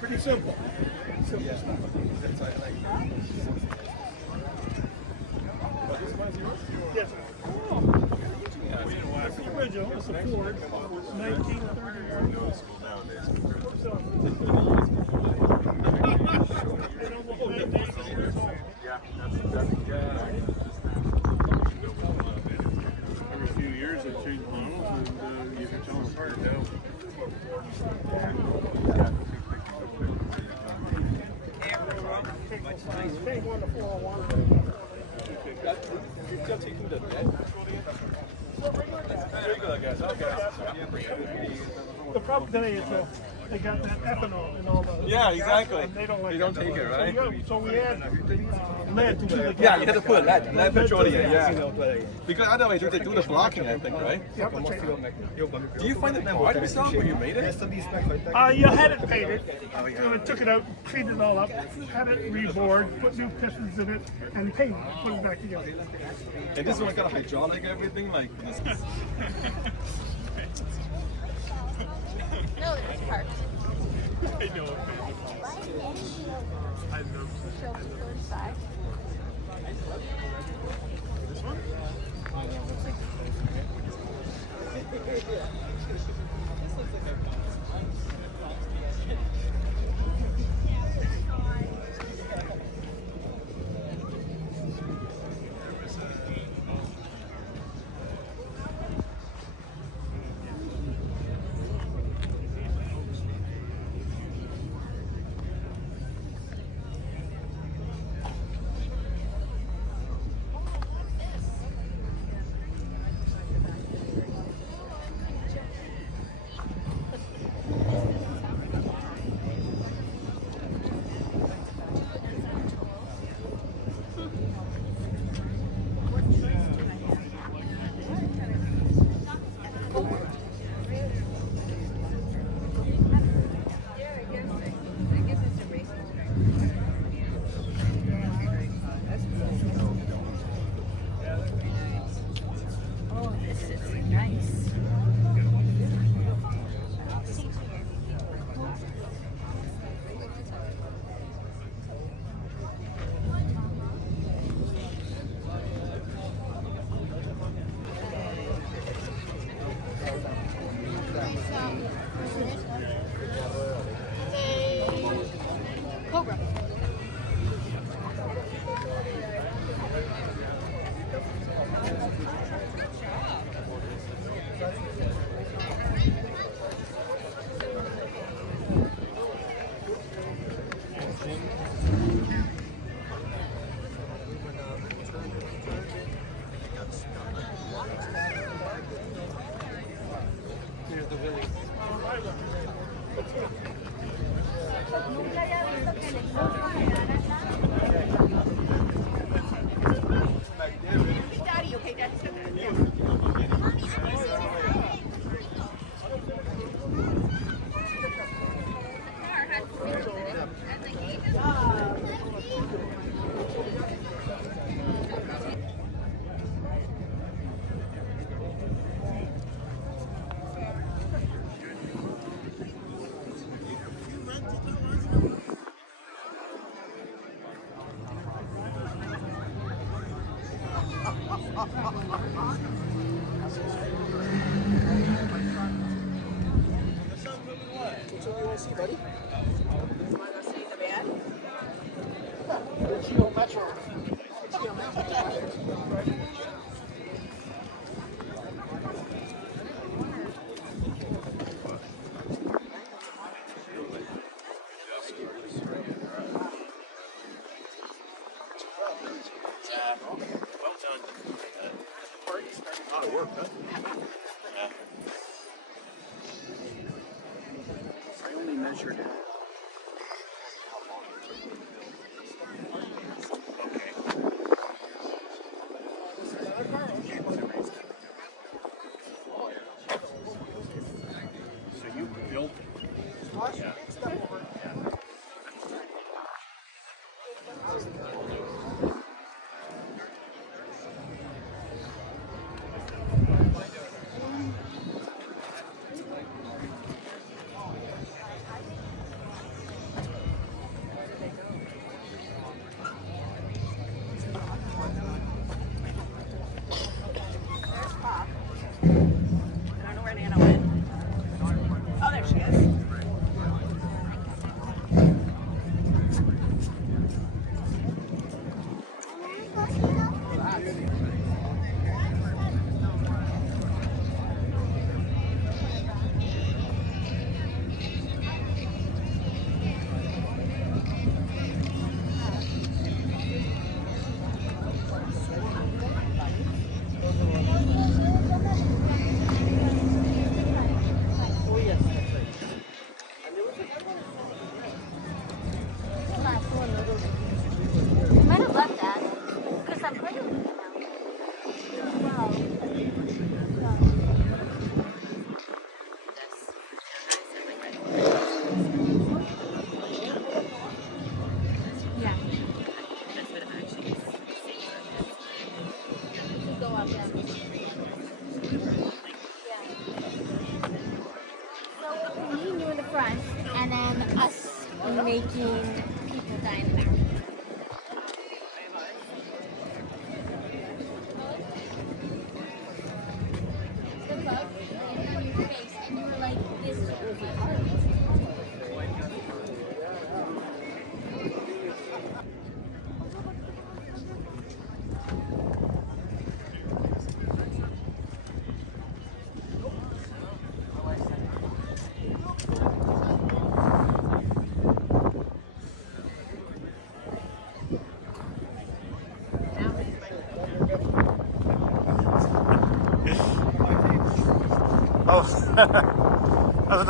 Pretty simple. Simple stuff. Yes. That's the original. It's a Ford. 1930. Every few years they change models and you can tell them apart now. You're still taking the bed? Very good, guys. Okay. The problem today is they got that ethanol in all the. Yeah, exactly. They don't like They don't take it, right? So we add lead to the. Yeah, you have to put lead petroleum, yeah. Because otherwise they do the blocking, I think, right? Yep. Do you find it hard yourself when you made it? You had it painted, and we took it out, cleaned it all up, had it rebored, put new pistons in it, and painted it, put it back together. And this one got a hydraulic everything, like this. No, there's parked. I know. I know. This one? Cobra. Here's the Willie. Daddy, okay, Daddy's Well done. A lot of work, huh? Yeah. I only measured it. Okay. making people die in the back. The bug landed on your face, and you were like, this is really hard. Oh, that's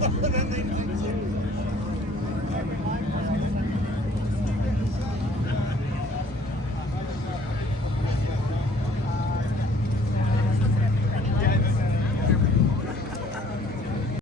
then they